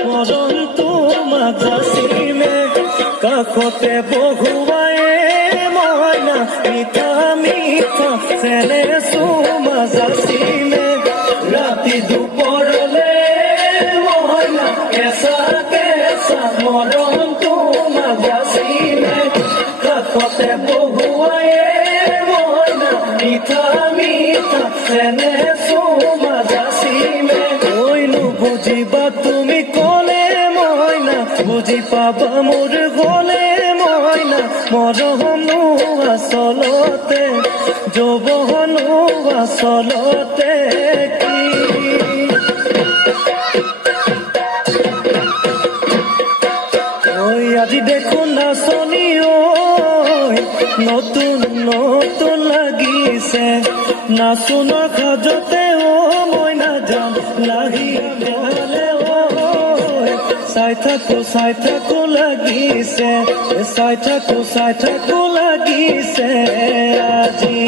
মৰম তোমাক যাচিমে কাষতে বহুৱায়ে মইনা মিঠা মিঠা চেনে চুমা যাচিমে ৰাতি দুপৰলে মইনা কেঁচা কেঁচা মৰম তোমাক যাচিমে কাষতে বহুৱায়ে মইনা মিঠা মিঠা চেনে চুমা যাচিমে কৈনো বুজিবা তুমি ক'লে মইনা বুজি পাবা মোৰ গ'লে মইনা মৰমনো আচলতে যৌৱনো আচলতে কি ঐ আজি দেখোন নাচনি ঐ নতুন নতুন লাগিছে নাচোনৰ সাজতে অ মইনা যাম লাহি গ'লে চাই থাকো লাগিছে চাই থাকো লাগিছে আজি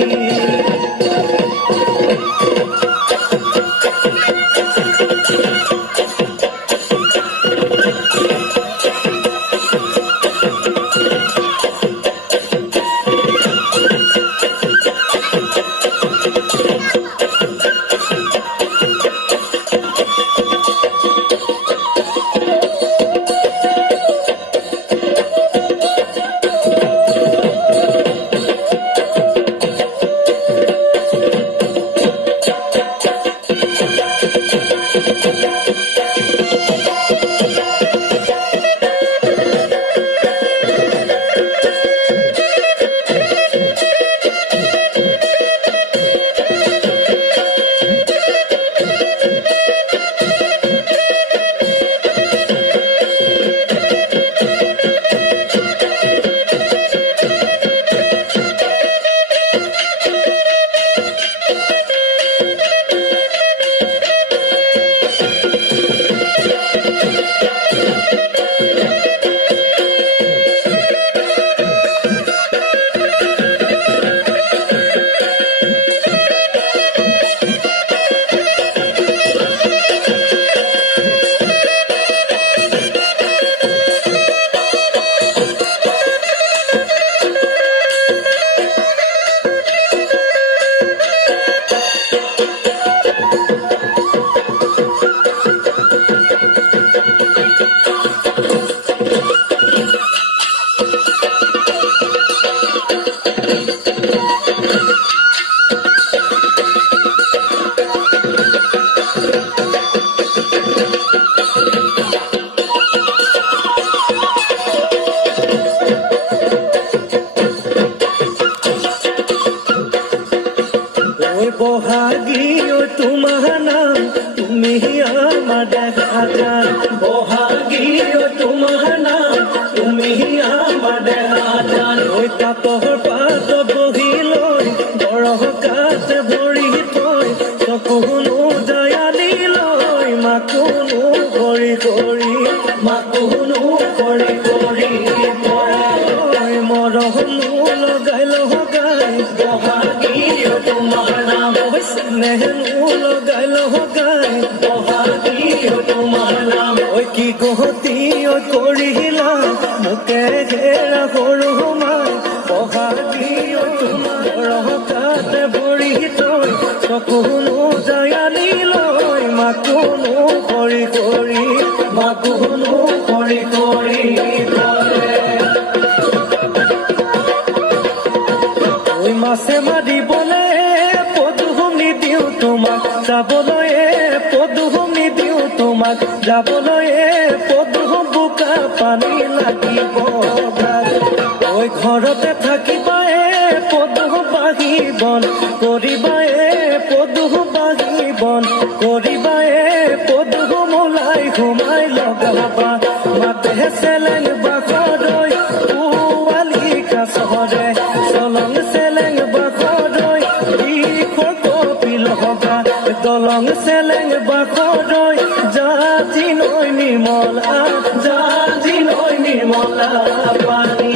বহাগী তোমাৰ নাম তুমি আমাৰ দেখা যান বহাগী তোমাৰ নাম তুমি আমাৰ দেখা যান ঐ তাপৰ পাত বহি লৈ বৰকাত ভৰি থৈ চকুনো জয়ালি লৈ মাকুনো কৰি কৰি মাকুনো কৰি কৰি মৰমনো লগাই লগাই বহাগী তোমাৰ নাম নেহনো লগাই লগাই বহাগী তোমাৰ নাম ঐ কি গতি ঐ কৰিলা মোকে ঘেৰা সৰু মাই বহাগী তোমাৰ কাতে ভৰি থৈ চকুনো জয়ালি লৈ মাকুনো কৰি কৰি মাকুনো কৰি কৰি মাছে মাৰিবলে পদুমনি দিওঁ তোমাক যাবলৈ পদুমনি দিওঁ তোমাক যাবলৈ পদুম বোকা পানী লাগিব ঐ ঘৰতে থাকিবা পদুম বাঢ়িবন কৰিবা পদুম বাঢ়িবন কৰিবা পদুম ওলাই সোমাই লগাবা মাতে চেলেং বাখৰৈ পোৱালি কাছৰে চলং চেলেং বাখৰৈ কপিল হবা দলং চেলেং বাখৰৈ জাতি নৈ নিৰ্মলা পানী